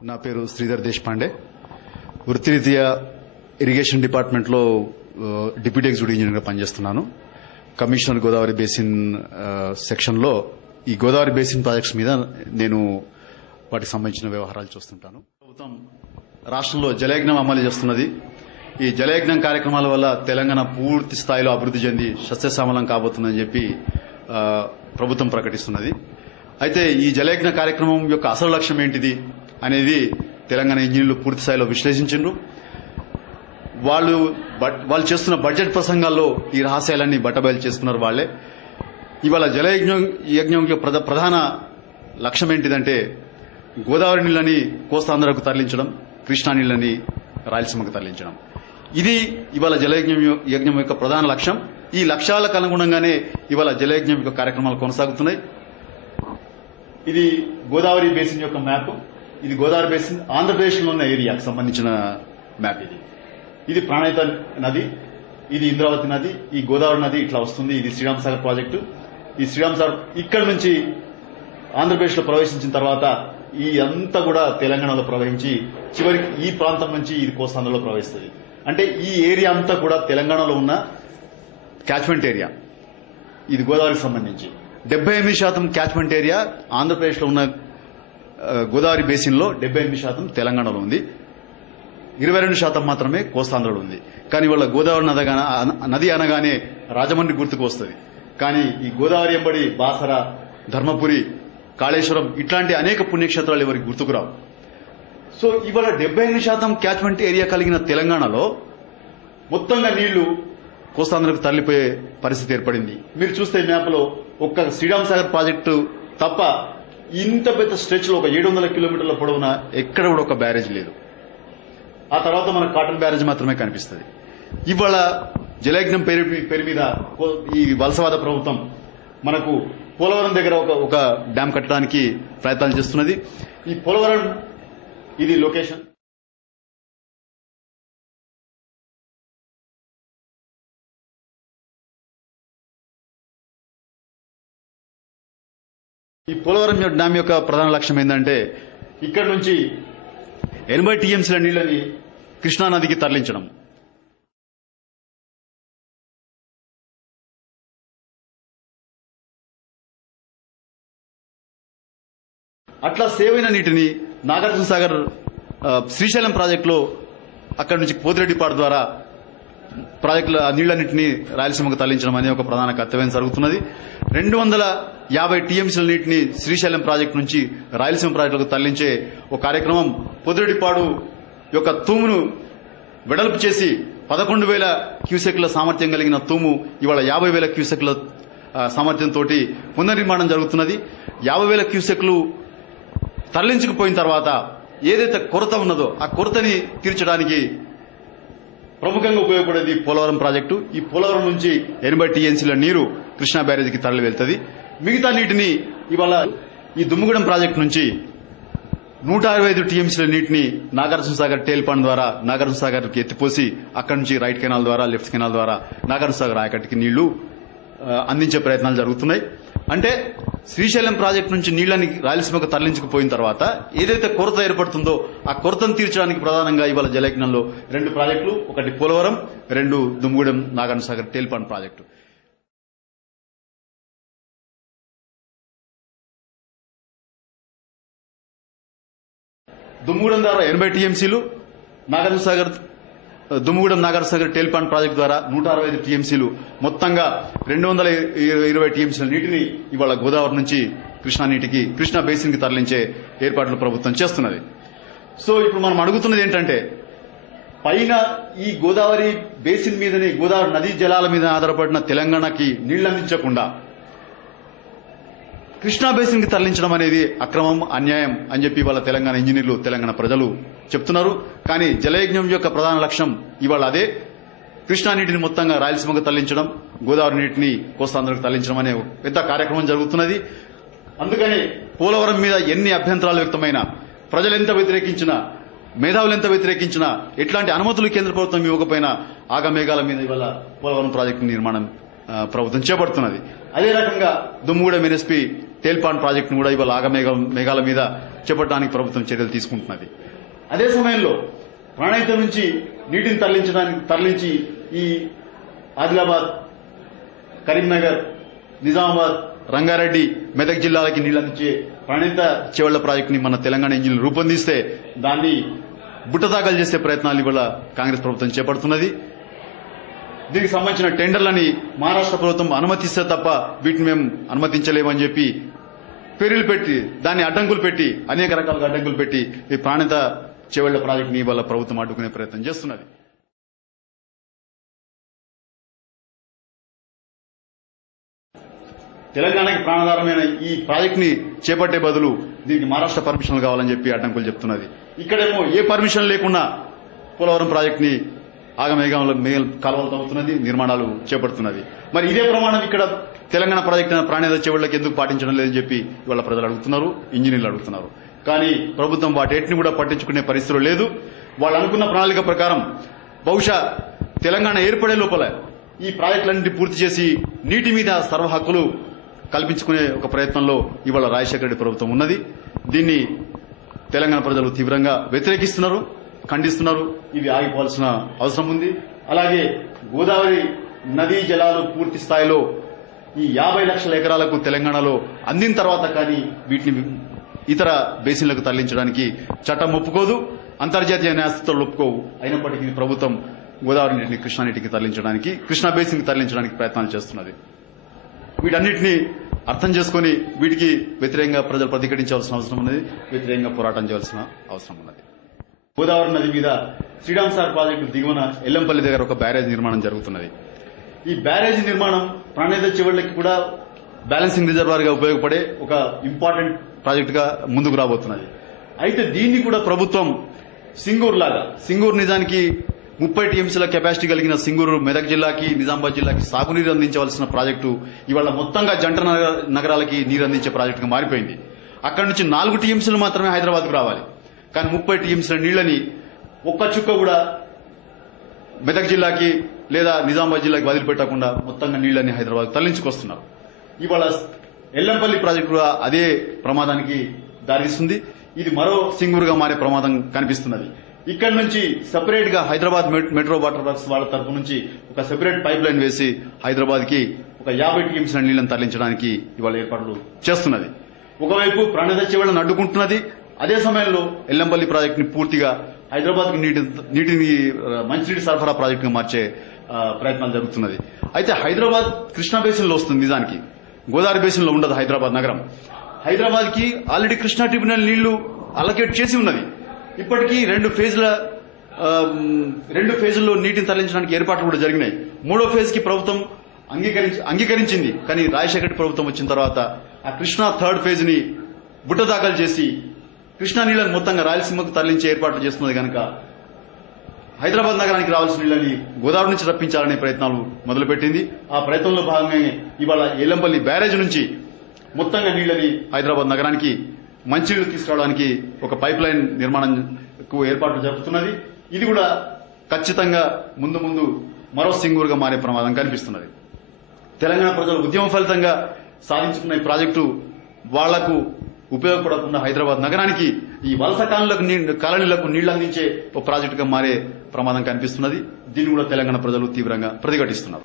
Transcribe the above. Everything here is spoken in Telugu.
నా పేరు శ్రీధర్ దేశపాండే. వృత్తిరీత్యా ఇరిగేషన్ డిపార్ట్మెంట్లో డిప్యూటీ ఎగ్జిక్యూటివ్ ఇంజనీర్గా పనిచేస్తున్నాను. కమిషనర్ గోదావరి బేసిన్ సెక్షన్లో ఈ గోదావరి బేసిన్ ప్రాజెక్ట్స్ మీద నేను వాటికి సంబంధించిన వ్యవహారాలు చూస్తుంటాను. ప్రభుత్వం రాష్ట్రంలో జలయజ్ఞం అమలు చేస్తున్నది. ఈ జలయజ్ఞం కార్యక్రమాల వల్ల తెలంగాణ పూర్తి స్థాయిలో అభివృద్ధి చెంది సస్యశ్యామలం కాబోతుందని చెప్పి ప్రభుత్వం ప్రకటిస్తున్నది. అయితే ఈ జలయజ్ఞ కార్యక్రమం యొక్క అసలు లక్ష్యం ఏంటిది అనేది తెలంగాణ ఇంజనీర్లు పూర్తి స్థాయిలో విశ్లేషించారు. వాళ్ళు చేస్తున్న బడ్జెట్ ప్రసంగాల్లో ఈ రహస్యాలన్నీ బట్టబయలు చేసుకున్నారు వాళ్లే. ఇవాళ జలయజ్ఞం యొక్క ప్రధాన లక్ష్యం ఏంటిదంటే గోదావరి నీళ్లని కోస్తాంధ్రకు తరలించడం, కృష్ణా నీళ్లని రాయలసీమకు తరలించడం. ఇది ఇవాళ జలయజ్ఞం యొక్క ప్రధాన లక్ష్యం. ఈ లక్ష్యాలకు అనుగుణంగానే ఇవాళ జలయజ్ఞం యొక్క కార్యక్రమాలు కొనసాగుతున్నాయి. ఇది గోదావరి బేసిన్ యొక్క మ్యాప్. ఇది గోదావరి బేసిన్ ఆంధ్రప్రదేశ్లో ఉన్న ఏరియాకు సంబంధించిన మ్యాప్. ఇది ప్రాణహిత నది, ఇది ఇంద్రావతి నది, ఈ గోదావరి నది ఇట్లా వస్తుంది. ఇది శ్రీరామ్ సాగర్ ప్రాజెక్టు. ఈ శ్రీరామ్ సాగర్ ఇక్కడ నుంచి ఆంధ్రప్రదేశ్లో ప్రవేశించిన తర్వాత ఈ అంతా కూడా తెలంగాణలో ప్రవహించి చివరికి ఈ ప్రాంతం నుంచి ఇది కోస్తాంధ్రలో ప్రవహిస్తుంది. అంటే ఈ ఏరియా అంతా కూడా తెలంగాణలో ఉన్న క్యాచ్మెంట్ ఏరియా. ఇది గోదావరికి సంబంధించి 78% క్యాచ్మెంట్ ఏరియా ఆంధ్రప్రదేశ్లో ఉన్న గోదావరి బేసిన్లో 78% తెలంగాణలో ఉంది. 22% మాత్రమే కోస్తాంధ్రలో ఉంది. కానీ ఇవాళ గోదావరి నది అనగానే రాజమండ్రి గుర్తుకు వస్తుంది. కానీ ఈ గోదావరి ఎంబడి బాసర, ధర్మపురి, కాళేశ్వరం ఇట్లాంటి అనేక పుణ్యక్షేత్రాలు ఎవరికి గుర్తుకు రావు. సో ఇవాళ 78% క్యాచ్మెంట్ ఏరియా కలిగిన తెలంగాణలో మొత్తంగా నీళ్లు కోస్తాంధ్రకు తరలిపోయే పరిస్థితి ఏర్పడింది. మీరు చూస్తే మ్యాప్లో ఒక్క శ్రీరామ్ సాగర్ ప్రాజెక్టు తప్ప ఇంత పెద్ద స్ట్రెచ్ లో ఒక 700 కిలోమీటర్ల పొడవున ఎక్కడ కూడా ఒక బ్యారేజ్ లేదు. ఆ తర్వాత మనకు కాటన్ బ్యారేజ్ మాత్రమే కనిపిస్తుంది. ఇవాళ జలయజ్ఞం పేరు మీద ఈ వలసవాద ప్రభుత్వం మనకు పోలవరం దగ్గర ఒక డ్యాం కట్టడానికి ప్రయత్నాలు చేస్తున్నది. ఈ పోలవరం ఇది లొకేషన్. ఈ పోలవరం డ్యాం యొక్క ప్రధాన లక్ష్యం ఏంటంటే ఇక్కడ నుంచి 80 టీఎంసీల నీళ్లని కృష్ణానదికి తరలించడం. అట్లా సేవ్ అయిన నీటిని నాగార్జున సాగర్ శ్రీశైలం ప్రాజెక్టులో అక్కడి నుంచి పోతిరెడ్డిపాడు ద్వారా ప్రాజెక్టుల నీళ్లన్నింటినీ రాయలసీమకు తరలించడం అనే ఒక ప్రధాన కర్తవ్యం జరుగుతున్నది. 250 టీఎంసీల నీటిని శ్రీశైలం ప్రాజెక్టు నుంచి రాయలసీమ ప్రాజెక్టులకు తరలించే ఒక కార్యక్రమం. పొదిరెడ్డిపాడు యొక్క తూమును వెడల్పు చేసి 11,000 క్యూసెక్ల సామర్థ్యం కలిగిన తూము ఇవాళ 50,000 క్యూసెక్ల సామర్థ్యంతో పునర్నిర్మాణం జరుగుతున్నది. 50,000 క్యూసెక్లు తరలించుకుపోయిన తర్వాత ఏదైతే కొరత ఉన్నదో ఆ కొరతని తీర్చడానికి ప్రముఖంగా ఉపయోగపడేది పోలవరం ప్రాజెక్టు. ఈ పోలవరం నుంచి 80 టీఎంసీల నీరు కృష్ణా బ్యారేజీకి తరలి వెళ్తుంది. మిగతా నీటిని ఇవాళ ఈ దుమ్ముగూడెం ప్రాజెక్టు నుంచి 165 టీఎంసీల నీటిని నాగార్జున సాగర్ టేల్ పాండ్ ద్వారా నాగార్జున సాగర్కి ఎత్తిపోసి అక్కడి నుంచి రైట్ కెనాల్ ద్వారా లెఫ్ట్ కెనాల్ ద్వారా నాగార్జున సాగర్ ఆయకట్టుకి నీళ్లు అందించే ప్రయత్నాలు జరుగుతున్నాయి. అంటే శ్రీశైలం ప్రాజెక్టు నుంచి నీళ్లని రాయలసీమకు తరలించుకుపోయిన తర్వాత ఏదైతే కొరత ఏర్పడుతుందో ఆ కొరతను తీర్చడానికి ప్రధానంగా ఇవాళ జలయజ్ఞంలో 2 ప్రాజెక్టులు, ఒకటి పోలవరం, 2 దుమ్ముగూడెం నాగార్జున సాగర్ టేల్పాండ్ ప్రాజెక్టు. దుమ్ముగూడెం ద్వారా 80 టీఎంసీలు, దుమ్ముగూడెం నాగార్జున సాగర్ టేల్పాండ్ ప్రాజెక్టు ద్వారా 165 టీఎంసీలు, మొత్తంగా 220 టీఎంసీల నీటిని ఇవాళ గోదావరి నుంచి కృష్ణా బేసిన్ కి తరలించే ఏర్పాట్లు ప్రభుత్వం చేస్తున్నది. సో ఇప్పుడు మనం అడుగుతున్నది ఏంటంటే పైన ఈ గోదావరి బేసిన్ మీదనే గోదావరి నదీ జలాల మీద ఆధారపడిన తెలంగాణకి నీళ్లు అందించకుండా కృష్ణా బేసిన్ కి తరలించడం అనేది అక్రమం, అన్యాయం అని చెప్పి ఇవాళ తెలంగాణ ఇంజనీర్లు, తెలంగాణ ప్రజలు చెప్తున్నారు. కానీ జలయజ్ఞం యొక్క ప్రధాన లక్ష్యం ఇవాళ అదే. కృష్ణా నీటిని మొత్తంగా రాయలసీమకు తరలించడం, గోదావరి నీటిని కోస్తాంధ్రకు తరలించడం అనే పెద్ద కార్యక్రమం జరుగుతున్నది. అందుకని పోలవరం మీద ఎన్ని అభ్యంతరాలు వ్యక్తమైనా, ప్రజలు ఎంత వ్యతిరేకించినా, మేధావులు ఎంత వ్యతిరేకించినా, ఎట్లాంటి అనుమతులు కేంద్ర ప్రభుత్వం ఇవ్వకపోయినా ఆగమేఘాల మీద ఇవాళ పోలవరం ప్రాజెక్టు నిర్మాణం ప్రభుత్వం చేపడుతున్నది. అదే రకంగా దుమ్ముగూడెం ఎన్ఎస్పీ టేల్పాండ్ ప్రాజెక్టును కూడా ఇవాళ ఆగమేఘాల మీద చేపట్టడానికి ప్రభుత్వం చర్యలు తీసుకుంటున్నది. అదే సమయంలో ప్రాణహిత నుంచి నీటిని తరలించి ఈ ఆదిలాబాద్, కరీంనగర్, నిజామాబాద్, రంగారెడ్డి, మెదక్ జిల్లాలకి నీళ్లందించే ప్రాణహిత చేవళ్ల ప్రాజెక్టుని మన తెలంగాణ ఇంజనీర్లు రూపొందిస్తే దాన్ని బుట్టదాఖలు చేసే ప్రయత్నాలు ఇవాళ కాంగ్రెస్ ప్రభుత్వం చేపడుతున్నది. దీనికి సంబంధించిన టెండర్లని మహారాష్ట్ర ప్రభుత్వం అనుమతిస్తే తప్ప వీటిని మేము అనుమతించలేమని చెప్పి పేర్లు పెట్టి దాన్ని అడ్డంకులు పెట్టి అనేక రకాలుగా అడ్డంకులు పెట్టి ఈ ప్రాణహిత చేవళ్ల ప్రాజెక్టుని ఇవాళ ప్రభుత్వం అడ్డుకునే ప్రయత్నం చేస్తున్నది. తెలంగాణకి ప్రాణాధారమైన ఈ ప్రాజెక్టుని చేపట్టే బదులు దీనికి మహారాష్ట్ర పర్మిషన్లు కావాలని చెప్పి అడ్డంకులు చెప్తున్నది. ఇక్కడేమో ఏ పర్మిషన్ లేకుండా పోలవరం ప్రాజెక్టుని ఆగమేఘంలో కాలువలు తవ్వుతున్నది, నిర్మాణాలు చేపడుతున్నది. మరి ఇదే ప్రమాణం ఇక్కడ తెలంగాణ ప్రాజెక్టు ప్రాణహిత చేవళ్లకి ఎందుకు పాటించడం లేదని చెప్పి ఇవాళ ప్రజలు అడుగుతున్నారు, ఇంజనీర్లు అడుగుతున్నారు. కానీ ప్రభుత్వం వాటిని కూడా పట్టించుకునే పరిస్థితులు లేదు. వాళ్ళు అనుకున్న ప్రణాళిక ప్రకారం బహుశా తెలంగాణ ఏర్పడే లోపల ఈ ప్రాజెక్టులన్నింటి పూర్తి చేసి నీటి మీద సర్వ హక్కులు కల్పించుకునే ఒక ప్రయత్నంలో ఇవాళ రాజశేఖర రెడ్డి ప్రభుత్వం ఉన్నది. దీన్ని తెలంగాణ ప్రజలు తీవ్రంగా వ్యతిరేకిస్తున్నారు, ఖండిస్తున్నారు. ఇవి ఆగిపోవాల్సిన అవసరం ఉంది. అలాగే గోదావరి నదీ జలాలు పూర్తి స్థాయిలో ఈ 50 లక్షల ఎకరాలకు తెలంగాణలో అందిన తర్వాత కానీ వీటిని ఇతర బేసిన్లకు తరలించడానికి చట్టం ఒప్పుకోదు, అంతర్జాతీయ న్యాయస్థానాలు ఒప్పుకోవు. అయినప్పటికీ ప్రభుత్వం గోదావరి నీటిని కృష్ణా నీటికి తరలించడానికి, కృష్ణా బేసిన్ కి తరలించడానికి ప్రయత్నాలు చేస్తున్నది. వీటన్నిటిని అర్థం చేసుకుని వీటికి వ్యతిరేకంగా ప్రజలు ప్రతిఘటించాల్సిన అవసరం ఉన్నది, వ్యతిరేకంగా పోరాటం చేయాల్సిన అవసరం ఉన్నది. గోదావరి నది మీద శ్రీరామ్ సార్ ప్రాజెక్టు దిగువన ఎల్లంపల్లి దగ్గర ఒక బ్యారేజ్ నిర్మాణం జరుగుతున్నది. ఈ బ్యారేజ్ నిర్మాణం ప్రాణహిత చేవళ్లకి కూడా బ్యాలెన్సింగ్ రిజర్వాయర్ గా ఉపయోగపడే ఒక ఇంపార్టెంట్ ప్రాజెక్ట్ గా ముందుకు రాబోతున్నది. అయితే దీన్ని కూడా ప్రభుత్వం సింగూరు నిజానికి 30 టీఎంసీల కెపాసిటీ కలిగిన సింగూరు మెదక్ జిల్లాకి, నిజామాబాద్ జిల్లాకి సాగునీరు అందించవలసిన ప్రాజెక్టు ఇవాళ మొత్తంగా జంట నగరాలకి నీరు అందించే ప్రాజెక్టుగా మారిపోయింది. అక్కడి నుంచి 4 టీఎంసీలు మాత్రమే హైదరాబాద్కు రావాలి. కానీ 30 టీఎంసీల నీళ్లని ఒక్క చుక్క కూడా మెదక్ జిల్లాకి లేదా నిజామాబాద్ జిల్లాకి వదిలిపెట్టకుండా మొత్తంగా నీళ్లని హైదరాబాద్ తరలించుకొస్తున్నారు. ఇవాళ ఎల్లంపల్లి ప్రాజెక్టు కూడా అదే ప్రమాదానికి దారితీస్తుంది. ఇది మరో సింగూరుగా మారే ప్రమాదం కనిపిస్తున్నది. ఇక్కడ నుంచి సెపరేట్ గా హైదరాబాద్ మెట్రో వాటర్ వర్క్స్ వాళ్ళ తరఫు నుంచి ఒక సెపరేట్ పైప్ లైన్ వేసి హైదరాబాద్ కి ఒక 50 టీఎంసీల నీళ్లను తరలించడానికి ఇవాళ ఏర్పాట్లు చేస్తున్నది. ఒకవైపు ప్రాణహిత చేవళ్లను అడ్డుకుంటున్నది, అదే సమయంలో ఎల్లంపల్లి ప్రాజెక్టుని పూర్తిగా హైదరాబాద్ కి నీటిని మంచినీటి సరఫరా ప్రాజెక్టుగా మార్చే ప్రయత్నాలు జరుగుతున్నది. అయితే హైదరాబాద్ కృష్ణా బేసిన్ లో వస్తుంది, నిజానికి గోదావరి బేసిన్ లో ఉండదు హైదరాబాద్ నగరం. హైదరాబాద్ కి ఆల్రెడీ కృష్ణా ట్రిబ్యునల్ నీళ్లు అలొకేట్ చేసి ఉన్నది. ఇప్పటికీ 2 ఫేజుల్లో నీటిని తరలించడానికి ఏర్పాట్లు కూడా జరిగినాయి. 3వ ఫేజ్ కి ప్రభుత్వం అంగీకరించింది. కానీ రాజశేఖర ప్రభుత్వం వచ్చిన తర్వాత ఆ కృష్ణా 3rd ఫేజ్ ని బుట్టదాఖలు చేసి కృష్ణా నీళ్లను మొత్తంగా రాయలసీమకు తరలించే ఏర్పాట్లు చేస్తున్నది కనుక హైదరాబాద్ నగరానికి రావాల్సిన నీళ్లని గోదావరి నుంచి రప్పించాలనే ప్రయత్నాలు మొదలుపెట్టింది. ఆ ప్రయత్నంలో భాగంగానే ఇవాళ ఎల్లంపల్లి బ్యారేజ్ నుంచి మొత్తంగా నీళ్లని హైదరాబాద్ నగరానికి మంచినీళ్లు తీసుకురావడానికి ఒక పైప్ లైన్ నిర్మాణంకు ఏర్పాట్లు జరుగుతున్నది. ఇది కూడా ఖచ్చితంగా ముందు మరో సింగూరుగా మారే ప్రమాదం కనిపిస్తున్నది. తెలంగాణ ప్రజలు ఉద్యమ ఫలితంగా సాధించుకున్న ఈ ప్రాజెక్టు వాళ్లకు ఉపయోగపడకుండా హైదరాబాద్ నగరానికి ఈ వలస కాలనీలకు నీళ్లు అందించే ఒక ప్రాజెక్టుగా మారే ప్రమాదం కనిపిస్తున్నది. దీన్ని కూడా తెలంగాణ ప్రజలు తీవ్రంగా ప్రతిఘటిస్తున్నారు.